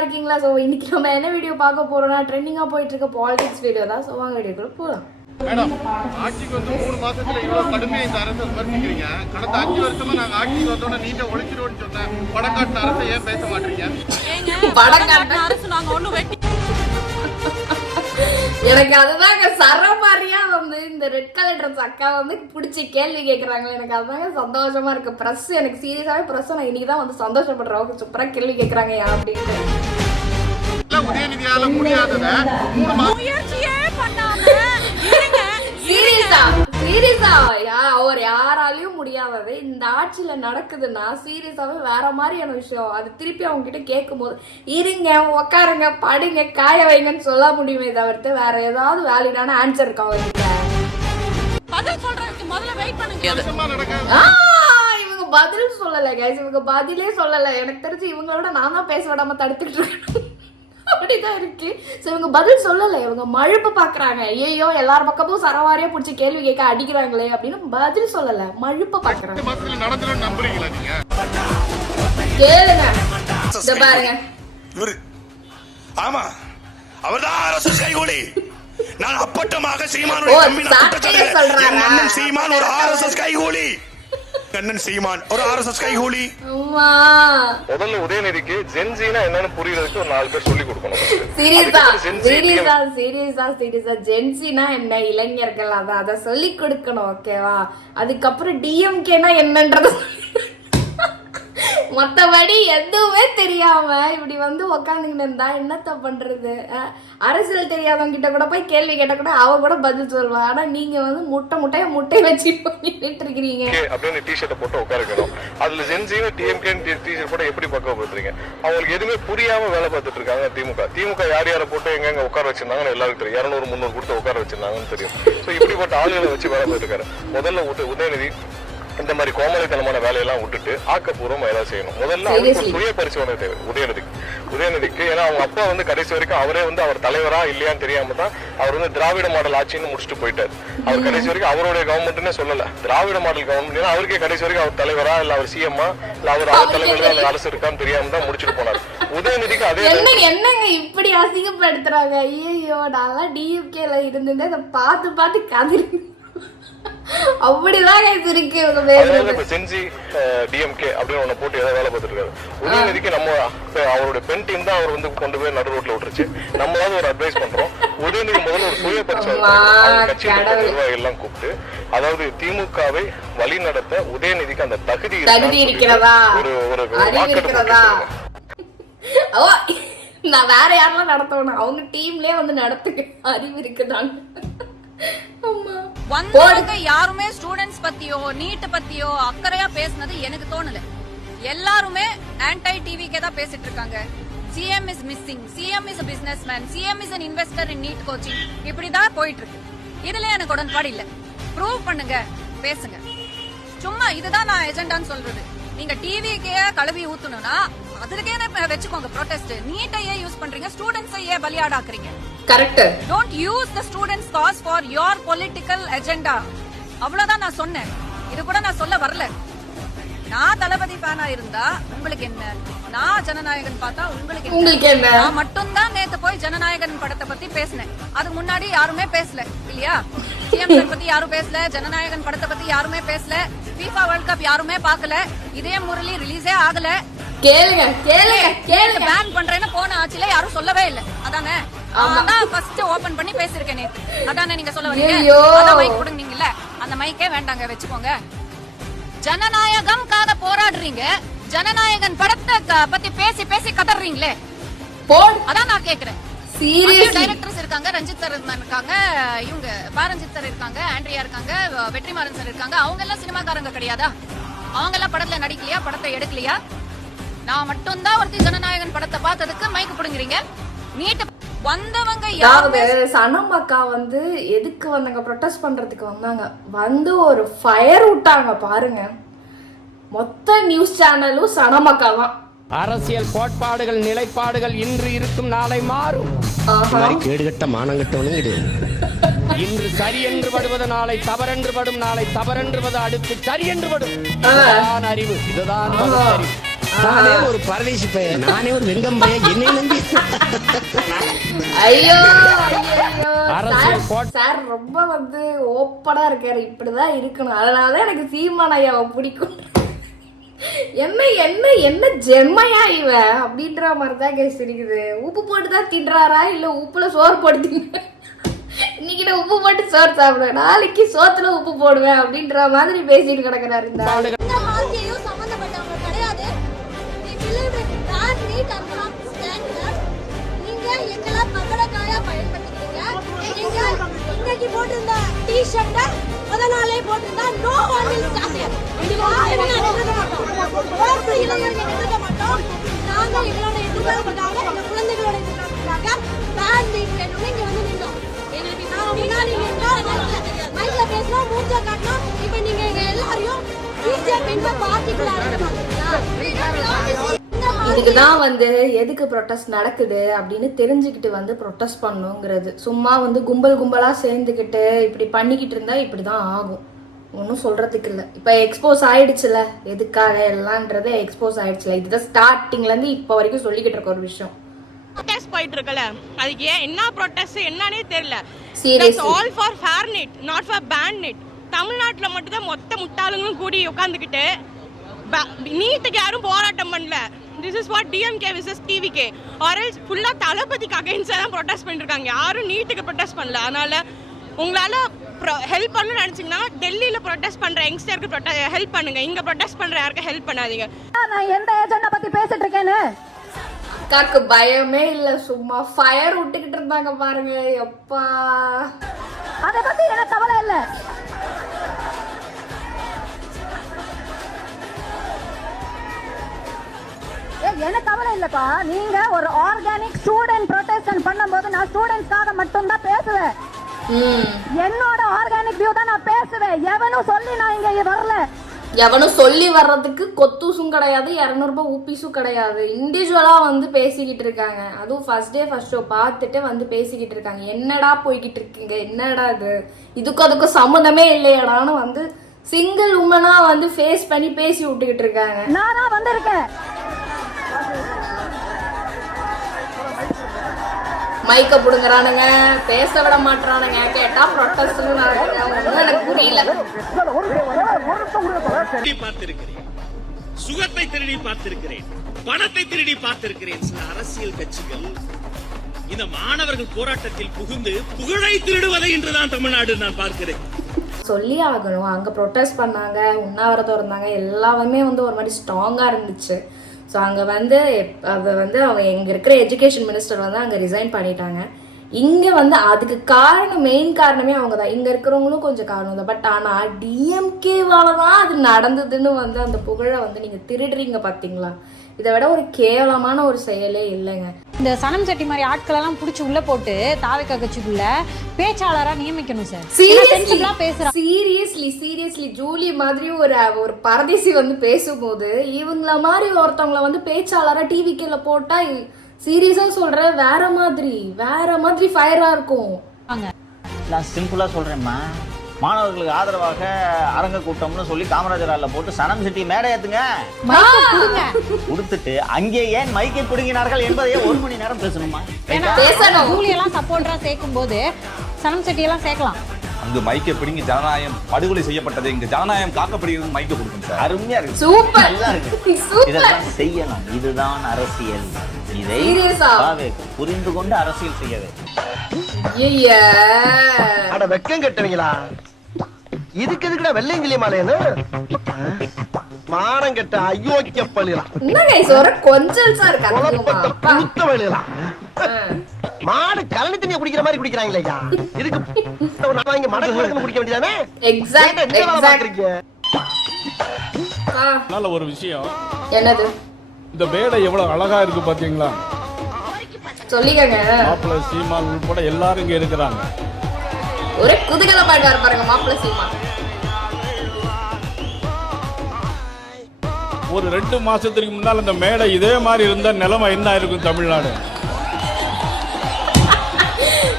இருக்கீங்களா? ஸோ இன்னைக்கு நம்ம என்ன வீடியோ பார்க்க போறோம்னா ட்ரெண்டிங்கா போயிட்டு இருக்க பாலிடிக்ஸ் வீடியோ தான். ஸோ வாங்க வீடியோக்குள்ள போகலாம். மேடம், ஆட்சிக்கு வந்து 3 மாசத்துல இவ்வளவு கடுமையா இந்த அரசை விமர்சிக்கிறீங்க. கடந்த 5 வருஷமா நாங்க ஆட்சிக்கு வந்தோட நீட்டா ஒழிச்சிருவோம்னு சொன்னேன். படக்காட்டு அரசை ஏன் பேச மாட்டீங்க? படக்காட்டு அரசு நாங்க ஒண்ணு வெட்டி எனக்கு அதுதாங்க சரமாரியா வந்து இந்த ரெட் கலர் ட்ரெஸ் அக்கா வந்து பிடிச்சி கேள்வி கேட்கறாங்க. எனக்கு அதுதாங்க சந்தோஷமா இருக்கு. பிரஸ் எனக்கு சீரியஸாவே பிரஸ் நான் இன்னைக்கு தான் வந்து சந்தோஷப்படுறேன். சூப்பரா கேள்வி கேட்கறாங்க யா அப்படின்னு. உதயநிதியால முடியாதத முயற்சியே பண்ணாம சீரியஸா அவர் யாராலையும் முடியாதது இந்த ஆட்சியில நடக்குதுன்னா சீரியஸாவே வேற மாதிரியான விஷயம். அது திருப்பி அவங்க கிட்ட கேட்கும் போது இருங்க உக்காருங்க படுங்க காய வைங்கன்னு சொல்ல முடியுமே தவிர்த்து வேற ஏதாவது வேலிடான ஆன்சர் இருக்கா அவர்கிட்ட? இவங்க பதில் சொல்லல கைஸ், இவங்க பதிலே சொல்லல. எனக்கு தெரிஞ்சு இவங்களோட நான் தான் பேச விடாம தடுத்துட்டு இருக்கேன் அப்படிதான் இருக்கு. இவங்க பதில் சொல்லல, இவங்க மழுப்பு பாக்குறாங்க. ஐயோ எல்லார் பக்கமும் சரவாரியா பிடிச்சி கேள்வி கேட்க அடிக்கிறாங்களே அப்படின்னு பதில் சொல்லல, மழுப்பு பாக்குறாங்க. கேளுங்க இத பாருங்க. ஆமா அவர்தான் அரசு கைகூலி. நான் அப்பட்டமாக சீமானுடைய சீமான் ஒரு ஆர்எஸ்எஸ் கைகூலி. கண்ணன் சீமான் ஒரு ஆர்எஸ்எஸ் கைகூலி. முதல்ல உதயநிதிக்கு ஜென்சினா என்னன்னு புரியறதுக்கு ஒரு 4 பேர் சொல்லி கொடுக்கணும். சீரியஸா ஜென்சினா என்ன, இளைஞர்கள் அத சொல்லி கொடுக்கணும். ஓகேவா? அதுக்கப்புறம் டிஎம்கேனா என்னன்றது மத்தபடி எதுவுமே தெரியாம இப்படி வந்து உக்காந்துக்கிட்டு இருந்தா என்னத்த பண்றது? அரசியல் தெரியாதவங்க கிட்ட கூட போய் கேள்வி கேட்ட கூட அவ கூட பதில் சொல்லுவா. ஆனா நீங்க வந்து முட்டை வச்சு பண்ணிட்டு இருக்கீங்க அப்படின்னு டிஷர்ட்டை போட்டு உட்காரணும். அதுல ஜென்சின்னு டிஎம்கே டிஷர்ட் போட்டு எப்படி பக்கப்படுறீங்க? அவங்களுக்கு எதுவுமே புரியாம வேலை பார்த்துட்டு இருக்காங்க. திமுக யார் யாரை போட்டு எங்க உட்கார வச்சிருந்தாங்கன்னு எல்லாருக்கும் தெரியும். 200-300 கொடுத்து உட்கார வச்சிருந்தாங்கன்னு தெரியும். சோ இப்படிப்பட்ட ஆளுகளை வச்சு வேலை பார்த்துட்டு இருக்காரு. முதல்ல உதயநிதி இந்த மாதிரி கோமலைத்தனமான வேலையெல்லாம் விட்டுட்டு ஆக்கப்பூர்வமா ஏதாவது செய்யணும். முதல்ல அவருக்கு சுய பரிசோதனை தேவை உதயநிதிக்கு. ஏன்னா அவங்க அப்பா வந்து கடைசி வரைக்கும் அவரே வந்து அவர் தலைவரா இல்லையான்னு தெரியாம தான் அவர் வந்து திராவிட மாடல் ஆட்சின்னு முடிச்சுட்டு போயிட்டாரு. அவர் கடைசி வரைக்கும் அவருடைய கவர்மெண்ட்னே சொல்லல, திராவிட மாடல் கவர்மெண்ட். அவருக்கே கடைசி வரைக்கும் அவர் தலைவரா இல்ல அவர் சிஎம்மா இல்ல அவர் தலைமையில அரசு இருக்கான்னு தெரியாம தான் முடிச்சுட்டு போனாரு. உதயநிதிக்கு அதே என்னங்க இப்படி அசிங்கப்படுத்துறாங்க. ஐயோ நான் டிஎம்கேல இருந்தே அதை பார்த்து கதிரி அப்படிதான் இருக்கு. சென்சி டிஎம்கே அப்படின்னு ஒண்ணு போட்டு ஏதாவது வேலை பார்த்துட்டு இருக்காரு. உதயநிதிக்கு நம்ம அவருடைய பெண் டீம் தான் அவர் வந்து கொண்டு போய் நடு ரோட்ல விட்டுருச்சு. நம்மளாவது ஒரு அட்வைஸ் பண்றோம். உதயநிதி முதல்ல ஒரு சுய பரிசோதனை கட்சியோட நிர்வாகிகள் எல்லாம் கூப்பிட்டு, அதாவது திமுகவை வழி நடத்த உதயநிதிக்கு அந்த தகுதி இருக்கிறதா, ஒரு நான் வேற யாரெல்லாம் நடத்தணும் அவங்க டீம்லயே வந்து நடத்துக்க அறிவு இருக்குதான். வந்தவங்க யாருமே ஸ்டூடெண்ட்ஸ் பத்தியோ நீட் பத்தியோ அக்கறையா பேசினது எனக்கு தோணல. எல்லாருமே ஆன்டை டிவிக்கே தான் பேசிட்டு இருக்காங்க. CM is missing, CM is a businessman, CM is an investor in NEET coaching, இப்படிதான் போயிட்டு இருக்கு. இதுல எனக்கு உடன்பாடு இல்ல. ப்ரூவ் பண்ணுங்க, பேசுங்க. சும்மா இதுதான் நான் எஜெண்டான்னு சொல்றது. நீங்க டிவிக்கே கழுவி ஊத்தணும்னா அதுக்கே வச்சுக்கோங்க ப்ரொடெஸ்ட். நீட்டையே யூஸ் பண்றீங்க, ஸ்டூடெண்ட்ஸையே பலியாடாக்குறீங்க. Correct. Don't use the students cause for your political agenda. அவ்வளவுதான் நான் சொன்னேன். இது கூட நான் சொல்ல வரல. நான் தளபதி ஃபேனா இருந்தா உங்களுக்கு என்ன, நான் ஜனநாயகன் பார்த்தா உங்களுக்கு என்ன? நான் மட்டும் தான் நேத்து போய் ஜனநாயகன் படத்தை பத்தி பேசினேன். அதுக்கு முன்னாடி யாருமே பேசல இல்லையா? சிஎம் சார் பத்தி யாரும் பேசல, ஜனநாயகன் படத்தை பத்தி யாருமே பேசல, FIFA வேர்ல்ட் கப் யாருமே பார்க்கல, இதே முரளி ரிலீஸே ஆகல. கேளுங்க பேன் பண்றேன்னு போன ஆட்சியில யாரும் சொல்லவே இல்ல. அதானே நான் ஃபர்ஸ்ட் ஓபன் பண்ணி பேசிருக்கேன் நேத்து. அதானே நீங்க சொல்ல வரீங்க? அத மைக் கொடுங்கீங்கல்ல, அந்த மைக்கே வேண்டாங்க, வெச்சுக்கோங்க. ஜனநாயகம்காக போராடுறீங்க, ஜனநாயகன் படத்தை பத்தி பேசி கதறீங்களே, அதான் நான் கேக்குறேன். டைரக்டர்ஸ் இருக்காங்க, ரஞ்சித் சார் இருக்காங்க, இவங்க பாரஞ்சித் சார் இருக்காங்க, ஆண்ட்ரியா இருக்காங்க, வெற்றிமாறன் சார் இருக்காங்க. அவங்க எல்லாம் சினிமாக்காரங்க கிடையாதா? அவங்க எல்லாம் படத்துல நடிக்கலையா, படத்தை எடுக்கலையா? நான் மட்டும் தான் ஒருத்தி ஜனநாயகன் படத்தை பார்த்ததுக்கு மைக் புடுங்குறீங்க. நீட் வந்தவங்க யாரு? சனம் அக்கா வந்து எதுக்கு வந்தாங்க? ப்ரொடெஸ்ட் பண்றதுக்கு வந்தாங்க. வந்து ஒரு ஃபயர் விட்டாங்க பாருங்க. மொத்த நியூஸ் சேனலும் சனம் அக்கா தான். அரசியல் கோட்பாடுகள் நிலைப்பாடுகள் இன்று இருக்கும் நாளை மாறும். கேடுகட்ட மானங்கட்டவனும் இன்று சரி என்று படுவது நாளை தவறென்று படும், நாளை தவறென்றுவது அடுத்து சரி என்று படும். இதுதான் அறிவு, இதுதான் அறிவு. நானே ஒரு பரதேசி பையன், நானே ஒரு வெங்கம் பையன், என்னை நம்பி ஐயோ அரசியல் சார் ரொம்ப வந்து ஓப்பனா இருக்காரு. இப்படிதான் இருக்கணும். அதனாலதான் எனக்கு சீமான் ஐயாவை பிடிக்கும். என்ன என்ன என்ன ஜென்மையா இவன் அப்படின்ற மாதிரிதான் கேஸ் இருக்குது. உப்பு போட்டு தான் தின்றாரா இல்ல உப்புல சோறு போட்டு தின்ன? இன்னைக்கு நான் உப்பு போட்டு சோறு சாப்பிடுவேன், நாளைக்கு சோத்துல உப்பு போடுவேன் அப்படின்ற மாதிரி பேசிட்டு கிடக்குறாரு. சம்பந்தப்பட்டவங்க கிடையாது. நீங்க எங்களை பகடக்காயா பயன்படுத்திக்கிறீங்க. இன்னைக்கு போட்டிருந்த டி-ஷர்ட்டை முத நாளே போட்டிருந்தா no one will stop here. இளைஞர்கள் எதிர்க்க மாட்டோம். நாங்க எங்களோட எதிர்காலத்துக்காக, எங்க குழந்தைகளோட எதிர்காலத்துக்காக பேன் மீட் வேணும்னு இங்க வந்து நின்றோம். எங்களுக்கு முன்னாடி நின்றா மைக்ல பேசணும், மூஞ்ச காட்டணும். இப்ப நீங்க எங்க எல்லாரையும் பிஜேபி பார்ட்டிக்குள்ள இதுக்குதான் வந்து எதுக்கு ப்ரொட்டஸ்ட் நடக்குது அப்படின்னு தெரிஞ்சுக்கிட்டு வந்து ப்ரொட்டஸ்ட் பண்ணுங்கிறது. சும்மா வந்து கும்பலா சேர்ந்துக்கிட்டு இப்படி பண்ணிக்கிட்டு இருந்தா இப்படிதான் ஆகும். ஒன்றும் சொல்றதுக்கு இல்லை. இப்போ எக்ஸ்போஸ் ஆயிடுச்சுல எதுக்காக எல்லாம்ன்றது எக்ஸ்போஸ் ஆயிடுச்சுல. இதுதான் ஸ்டார்டிங்ல இருந்து இப்போ வரைக்கும் சொல்லிக்கிட்டு இருக்க ஒரு விஷயம். ப்ரொட்டஸ்ட் போயிட்டு இருக்கல, அதுக்கு ஏன் என்ன ப்ரொட்டஸ்ட் என்னன்னே தெரியல. Seriously all for fair NEET, not for ban NEET. தமிழ்நாட்டுல மட்டும் தான் மொத்த முட்டாளுங்களும் கூடி உட்காந்துக்கிட்டு நீட்டுக்கு யாரும் போராட்டம் பண்ணல. This is what DMK versus TVK or else ஃபுல்லா தளபதிக்கு அகைன்ஸ்டா தான் ப்ரொட்டஸ்ட் பண்ணிருக்காங்க. யாரும் நீட்டுக்கு ப்ரொட்டஸ்ட் பண்ணல. அதனால உங்களால ஹெல்ப் பண்ணணும்னு நினைச்சீங்கன்னா டெல்லியில ப்ரொட்டஸ்ட் பண்ற யங்ஸ்டருக்கு ஹெல்ப் பண்ணுங்க. இங்க ப்ரொட்டஸ்ட் பண்ற யாருக்கும் ஹெல்ப் பண்ணாதீங்க. நான் எந்த ஏஜெண்டா பத்தி பேசிட்டு இருக்கேன்னு அக்காக்கு பயமே இல்ல, சும்மா ஃபயர் விட்டுக்கிட்டு இருந்தாங்க பாருங்க. எப்பா அத பத்தி எனக்கு கவலை இல்ல. எனக்கு கவலை இல்லப்பா. நீங்க ஒரு ஆர்கானிக் ஸ்டூடெண்ட் ப்ரொடெஸ்ட் பண்ணும்போது நான் ஸ்டூடெண்ட்ஸ்க்காக மட்டும் தான் பேசுவேன். என்னோட ஆர்கானிக் வியூ தான் நான் பேசுவேன். எவனும் சொல்லி நான் இங்க வரல. எவனும் சொல்லி வர்றதுக்கு கொத்தூசும் கிடையாது, 200 ரூபாய் ஊப்பிஸும் கிடையாது. இண்டிவிஜுவலா வந்து பேசிக்கிட்டு இருக்காங்க. அதுவும் ஃபர்ஸ்ட் டே ஃபர்ஸ்ட் ஷோ பார்த்துட்டு வந்து பேசிக்கிட்டு இருக்காங்க. என்னடா போய்கிட்டு இருக்கீங்க, என்னடா இது, இதுக்கும் அதுக்கும் சம்மந்தமே இல்லையடான்னு வந்து சிங்கிள் உமனா வந்து ஃபேஸ் பண்ணி பேசி விட்டுக்கிட்டு இருக்காங்க. நானா வந்திருக்கேன். மைக்க புடுங்குறானுங்க, பேச விட மாட்டானுங்க, கேட்டா ப்ரொட்டஸ்ட் எனக்கு புரியல. பார்த்திருக்கிறேன், சுகத்தை திருடி பார்த்திருக்கிறேன், பணத்தை திருடி பார்த்திருக்கிறேன். சில அரசியல் கட்சிகள் இந்த மாணவர்கள் போராட்டத்தில் புகுந்து புகழை திருடுவதை இன்றுதான் தமிழ்நாடு நான் பார்க்கிறேன். சொல்லி ஆகணும். அங்க ப்ரொட்டஸ்ட் பண்ணாங்க, உண்ணாவிரதம் இருந்தாங்க, எல்லாமே வந்து ஒரு மாதிரி ஸ்ட்ராங்கா இருந்துச்சு. ஸோ அங்கே வந்து அதை வந்து அவங்க எங்கே இருக்கிற எஜுகேஷன் மினிஸ்டர் வந்து அங்கே ரிசைன் பண்ணிட்டாங்க. இங்கே வந்து அதுக்கு காரணம், மெயின் காரணமே அவங்க தான். இங்கே இருக்கிறவங்களும் கொஞ்சம் காரணம் தான். பட் ஆனால் டிஎம்கேவால தான் அது நடந்ததுன்னு வந்து அந்த புகழை வந்து நீங்கள் திருடுறீங்க பார்த்தீங்களா? இதை விட ஒரு கேவலமான ஒரு செயலே இல்லைங்க. இந்த சனம் செட்டி மாதிரி ஆட்கள் எல்லாம் புடிச்சு உள்ள போட்டு தாவேக்கா கட்சிக்குள்ள பேச்சாளரா நியமிக்கணும் சார். சீரியஸ்லி ஜூலி மாதிரி ஒரு பரதேசி வந்து பேசும்போது இவங்கள மாதிரி ஒருத்தவங்களை வந்து பேச்சாளரா டிவிக்கேல போட்டா சீரியஸா சொல்ற வேற மாதிரி ஃபயரா இருக்கும். நான் சிம்பிளா சொல்றேன்மா, மாணவர்களுக்கு ஆதரவாக அரங்க கூட்டம்னு சொல்லி காமராஜர் ஹால்ல போட்டு சனம் செட்டி மேடை ஏத்துங்க கொடுத்துட்டு அங்கே ஏன் மைக்கை பிடுங்கினார்கள் என்பதையே 1 மணி நேரம் பேசணுமா? எல்லாம் சப்போர்ட்டா சேர்க்கும் போது சனம் செட்டி எல்லாம் சேர்க்கலாம். அங்கு மைக்கை பிடுங்கி ஜனநாயகம் படுகொலை செய்யப்பட்டது, இங்க ஜனநாயகம் காக்கப்படுகிறது. மைக்கை கொடுக்கும் சார். அருமையா இருக்கு, சூப்பர், நல்லா இருக்கு. இதெல்லாம் செய்யணும். இதுதான் அரசியல். இதை புரிந்து கொண்டு அரசியல் செய்ய வேண்டும். அட வெக்கம் கெட்டவங்களா, இதுக்கு எதுக்குடா வெள்ளையங்கிலி மாலையன்னு மானம் கெட்ட அயோக்கிய பள்ளிலாம் மாடு கலனி தண்ணிய குடிக்கிற மாதிரி குடிக்கிறாங்களே. இதுக்கு மடக்கு குடிக்க வேண்டியதானே? நல்ல ஒரு விஷயம் என்னது, இந்த மேடை எவ்வளவு அழகா இருக்கு பாத்தீங்களா? சொல்லிக்கங்க. மாப்பிள்ளை சீமான் உட்பட எல்லாரும் இங்க இருக்கிறாங்க. ஒரே குதூகலமாயிட்டாரு பாருங்க மாப்பிள்ளை சீமான். ஒரு 2 மாசத்துக்கு முன்னால் இந்த மேடை இதே மாதிரி இருந்த நிலைமை என்ன இருக்கும் தமிழ்நாடு?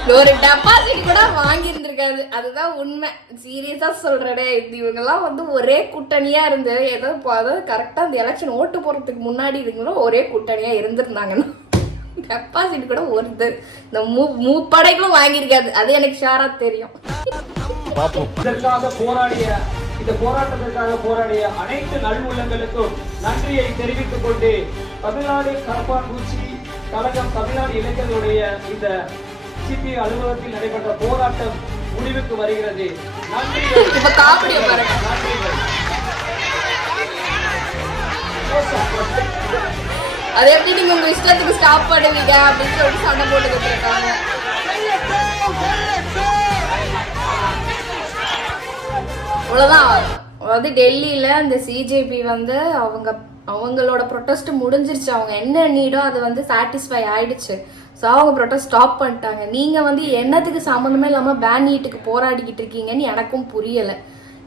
ஒரு டெபாசிட் கூட வாங்கி இருந்திருக்காது. அதுதான் உண்மை. சீரியஸா சொல்றேனே, இவங்கெல்லாம் வந்து ஒரே கூட்டணியா இருந்து ஏதோ அதாவது கரெக்டா அந்த எலெக்ஷன் ஓட்டு போறதுக்கு முன்னாடி இவங்களும் ஒரே கூட்டணியா இருந்திருந்தாங்கன்னா டெபாசிட் கூட ஒரு இந்த மூப்படைகளும் வாங்கியிருக்காது. அது எனக்கு ஷாரா தெரியும். இதற்காக போராடிய இந்த போராட்டத்திற்காக போராடிய அனைத்து நல்வுள்ளங்களுக்கும் நன்றியை தெரிவித்துக் கொண்டு தமிழ்நாடு கரப்பான்பூச்சி கழகம் தமிழ்நாடு இளைஞர்களுடைய இந்த சிபி அலுவலகத்தில் நடைபெற்ற போராட்டம் முடிவுக்கு வருகிறது. அது எப்படி நீங்க உங்க இஷ்டத்துக்கு ஸ்டாப் பண்ணுவீங்க அப்படின்னு சொல்லிட்டு சண்டை போட்டுக்கிட்டு இருக்காங்க. அவ்வளவுதான். அதாவது டெல்லியில அந்த சிஜேபி வந்து அவங்களோட ப்ரொட்டஸ்ட் முடிஞ்சிருச்சு. அவங்க என்ன நீடோ அது வந்து சாட்டிஸ்ஃபை ஆயிடுச்சு. ஸோ அவங்க ப்ரொட்டஸ்ட் ஸ்டாப் பண்ணிட்டாங்க. நீங்க வந்து என்னத்துக்கு சம்மந்தமே இல்லாம பேன் நீட்டுக்கு போராடிக்கிட்டு இருக்கீங்கன்னு எனக்கும் புரியல.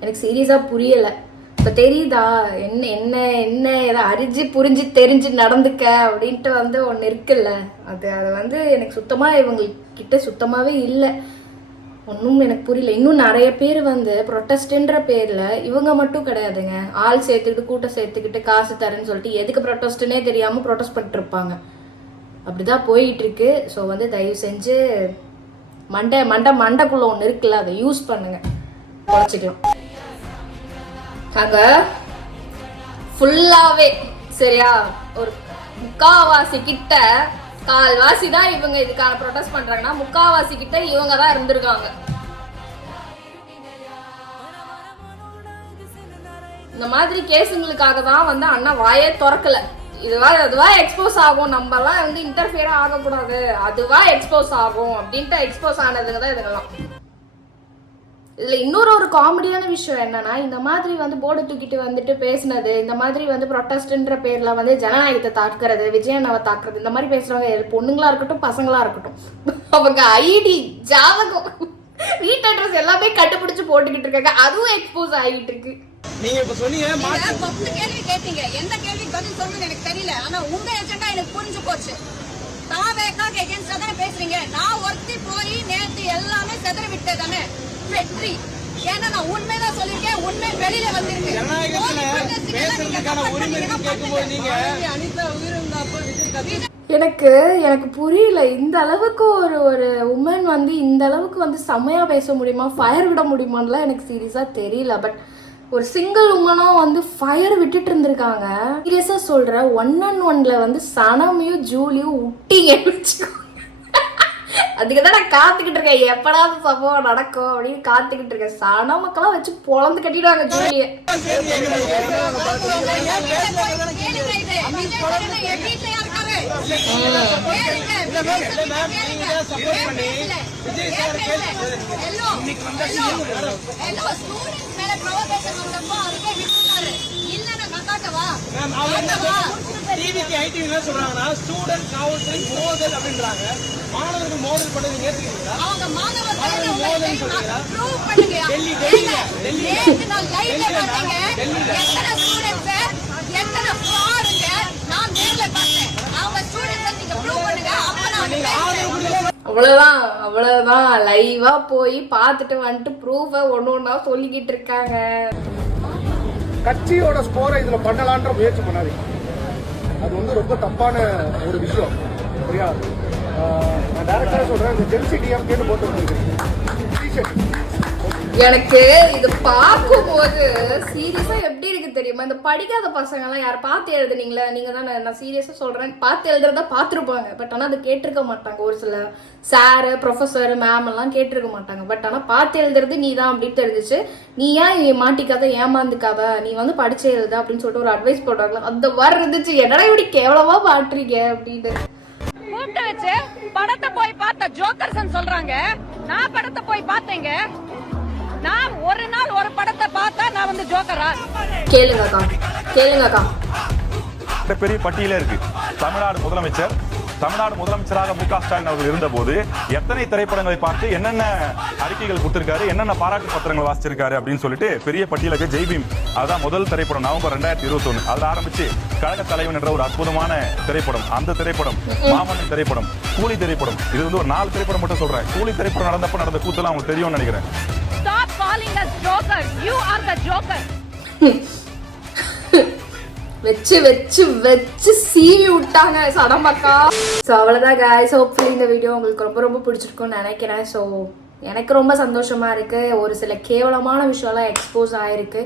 எனக்கு சீரியஸா புரியல. இப்ப தெரியுதா என்ன என்ன என்ன ஏதோ அறிஞ்சு புரிஞ்சு தெரிஞ்சு நடந்துக்க அப்படின்ட்டு வந்து ஒன்று இருக்குல்ல, அது வந்து எனக்கு சுத்தமா இவங்ககிட்ட சுத்தமாவே இல்லை. ஒன்றும் எனக்கு புரியல. இன்னும் நிறைய பேர் வந்து ப்ரொட்டஸ்ட்ன்ற பேரில் இவங்க மட்டும் கிடையாதுங்க, ஆள் சேர்த்துக்கிட்டு கூட்டம் சேர்த்துக்கிட்டு காசு தரேன்னு சொல்லிட்டு எதுக்கு ப்ரொட்டஸ்ட்னே தெரியாமல் ப்ரொட்டஸ்ட் பண்ணிட்டு இருப்பாங்க. அப்படிதான் போயிட்டு இருக்கு. ஸோ வந்து தயவு செஞ்சு மண்டைக்குள்ள ஒன்று இருக்குல்ல, அதை யூஸ் பண்ணுங்க, குறைச்சிக்கலாம். அங்க ஃபுல்லாவே சரியா ஒரு முக்காவாசி கிட்ட கால்வாசி தான் இவங்க இதுக்கான ப்ரொடெஸ்ட் பண்றாங்கன்னா முக்காவாசி கிட்ட இவங்க தான் இருந்திருக்காங்க. இந்த மாதிரி கேஸுங்களுக்காக தான் வந்து அண்ணா வாயே திறக்கல. அதுவா எக்ஸ்போஸ் ஆகும், நம்ம எல்லாம் வந்து இன்டர்ஃபியரா ஆகக்கூடாது, அதுவா எக்ஸ்போஸ் ஆகும் அப்படின்ட்டு எக்ஸ்போஸ் ஆனதுங்க தான் இதுங்கெல்லாம். இதுல இன்னொரு காமெடியான விஷயம் என்னன்னா, இந்த மாதிரி வந்து போர்டு தூக்கிட்டு வந்துட்டு பேசினது, இந்த மாதிரி வந்து ப்ரொட்டஸ்ட்ன்ற பேர்ல வந்து ஜனநாயகத்தை தாக்குறது, விஜயண்ணாவை தாக்குறது, இந்த மாதிரி பேசுறவங்க பொண்ணுங்களா இருக்கட்டும் பசங்களா இருக்கட்டும், அவங்க ஐடி ஜாதகம் வீட்டு அட்ரஸ் எல்லாமே கண்டுபிடிச்சு போட்டுக்கிட்டு இருக்காங்க. அதுவும் எக்ஸ்போஸ் ஆகிட்டு இருக்கு. நீங்க இப்ப சொன்னீங்க கேள்வி கேட்டீங்க, எந்த கேள்விக்கு பதில் சொல்லணும்னு எனக்கு தெரியல. ஆனா உங்க ஏஜெண்டா எனக்கு புரிஞ்சு போச்சு. தாவேக்காக்கு எகென்ஸ்டா தானே பேசுறீங்க. நான் ஒருத்தி போய் நேத்து எல்லாமே செதற விட்டே தானே வெற்றி. ஏன்னா நான் உண்மைதான் சொல்லிருக்கேன், உண்மை வெளியில வந்திருக்கு. எனக்கு புரியல, இந்த அளவுக்கு ஒரு உமன் வந்து இந்த அளவுக்கு வந்து செம்மையா பேச முடியுமா, ஃபயர் விட முடியுமான்லாம் எனக்கு சீரியஸா தெரியல. பட் ஒரு சிங்கிள் உமனும் வந்து ஃபயர் விட்டுட்டு இருந்திருக்காங்க. சீரியஸா சொல்ற 1-on-1ல வந்து சனமையும் ஜூலியும் விட்டீங்கன்னு வச்சுக்கோ. அதுக்குதான் நான் காத்துக்கிட்டு இருக்கேன், எப்படாவது சம்பவம் நடக்கும் அப்படின்னு காத்துக்கிட்டு இருக்கேன். சன மக்களா வச்சு பொழந்து கட்டிடுவாங்க ஜூலிய. ஸ்டூடெண்ட் காவல்துறை மோதல் அப்படின்றாங்க. மாணவர்கள் மோதல் பண்ணது ஏத்துக்கிறீங்களா? அவங்க மாணவர்கள் மோதல் சொல்றீங்களா? ப்ரூவ் பண்ணுங்க. டெல்லி நான் லைவ்ல பார்த்தேங்க. எத்தனை ஸ்டூடண்ட்ஸ் எத்தனை ஃப்ராடுங்க நான் நேர்ல பார்த்தேன். அவங்க ஸ்டூடண்ட்ஸ் நீங்க ப்ரூவ் பண்ணுங்க. அப்ப நான் அவ்வளவுதான் லைவா போய் பார்த்துட்டு வந்துட்டு ப்ரூஃபை ஒண்ணா சொல்லிக்கிட்டு இருக்காங்க. கட்சியோட ஸ்கோரை இதுல பண்ணலான்ற முயற்சி பண்ணாதீங்க. அது வந்து ரொம்ப தப்பான ஒரு விஷயம். சரியா? நான் டைரக்டா சொல்றேன், இந்த ஜென்சி டிஎம்கேன்னு போட்டு வந்துருக்கேன். எனக்கு இது பார்க்கும்போது சீரியஸா எப்படி இருக்கு தெரியுமா, இந்த படிக்காத பசங்க எல்லாம் யார் பார்த்து எழுதுனீங்களா, நீங்க தான் நான் சீரியஸா சொல்றேன், பார்த்து எழுதுறதா பார்த்துருப்பாங்க. பட் ஆனா அது கேட்டிருக்க மாட்டாங்க. ஒரு சில சாரு ப்ரொஃபஸர் மேம் எல்லாம் கேட்டிருக்க மாட்டாங்க. பட் ஆனா பார்த்து எழுதுறது நீ தான் அப்படின்னு தெரிஞ்சிச்சு. நீ ஏன் மாட்டிக்காத, ஏமாந்துக்காத, நீ வந்து படிச்சு எழுத அப்படின்னு சொல்லிட்டு ஒரு அட்வைஸ் போடுறாங்களா, அந்த மாதிரி இருந்துச்சு. என்னடா இப்படி கேவலமா பாட்டுறீங்க அப்படின்னு கூப்பிட்டு வச்சு படத்தை போய் பார்த்த ஜோக்கர்ஸ் சொல்றாங்க. நான் படத்தை போய் பார்த்தேங்க. நான் ஒரு நாள் ஒரு படத்தை பார்த்தா நான் வந்து ஜோக்கரா? கேளுங்கக்கா பெரிய பட்டியலே இருக்கு. தமிழ்நாடு முதலமைச்சர், தமிழ்நாடு முதலமைச்சராக மு க ஸ்டாலின் அவர்கள் இருந்தபோது எத்தனை திரைப்படங்களை பார்த்து என்னென்ன அறிக்கைகள் கொடுத்திருக்காரு, என்னென்ன பாராட்டு பத்திரங்கள் வாசிச்சிருக்காரு அப்படின்னு சொல்லிட்டு பெரிய பட்டியலுக்கு ஜெய்பீம் அதுதான் முதல் திரைப்படம் நவம்பர் 2021 அதில் ஆரம்பிச்சு கழக தலைவன் என்ற ஒரு அற்புதமான திரைப்படம், அந்த திரைப்படம், மாமன்னன் திரைப்படம், கூலி திரைப்படம், இது வந்து ஒரு 4 திரைப்படம் மட்டும் சொல்றேன். கூலி திரைப்படம் நடந்தப்ப நடந்த கூத்தெல்லாம் உங்களுக்கு தெரியும்னு நினைக்கிறேன். Stop calling us joker. You are the joker. வச்சு வச்சு வச்சு சீவி விட்டாங்க சடம்பக்கா. ஸோ அவ்வளோதான் காய்ஸ். ஹோப்ஃபுல்லி இந்த வீடியோ உங்களுக்கு ரொம்ப ரொம்ப பிடிச்சிருக்கும்னு நினைக்கிறேன். ஸோ எனக்கு ரொம்ப சந்தோஷமா இருக்கு. ஒரு சில கேவலமான விஷயம்லாம் எக்ஸ்போஸ் ஆயிருக்கு.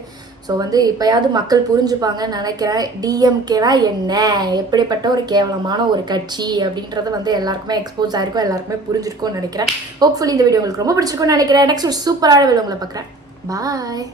ஸோ வந்து இப்போயாவது மக்கள் புரிஞ்சுப்பாங்கன்னு நினைக்கிறேன். டிஎம்கேனா என்ன, எப்படிப்பட்ட ஒரு கேவலமான ஒரு கட்சி அப்படின்றது வந்து எல்லாருக்குமே எக்ஸ்போஸ் ஆயிருக்கும், எல்லாருக்குமே புரிஞ்சிருக்கும்னு நினைக்கிறேன். ஹோப்ஃபுல்லி இந்த வீடியோ உங்களுக்கு ரொம்ப பிடிச்சிருக்கும்னு நினைக்கிறேன். நெக்ஸ்ட் ஒரு சூப்பரான வீடியோ உங்களை பார்க்குறேன். பாய்.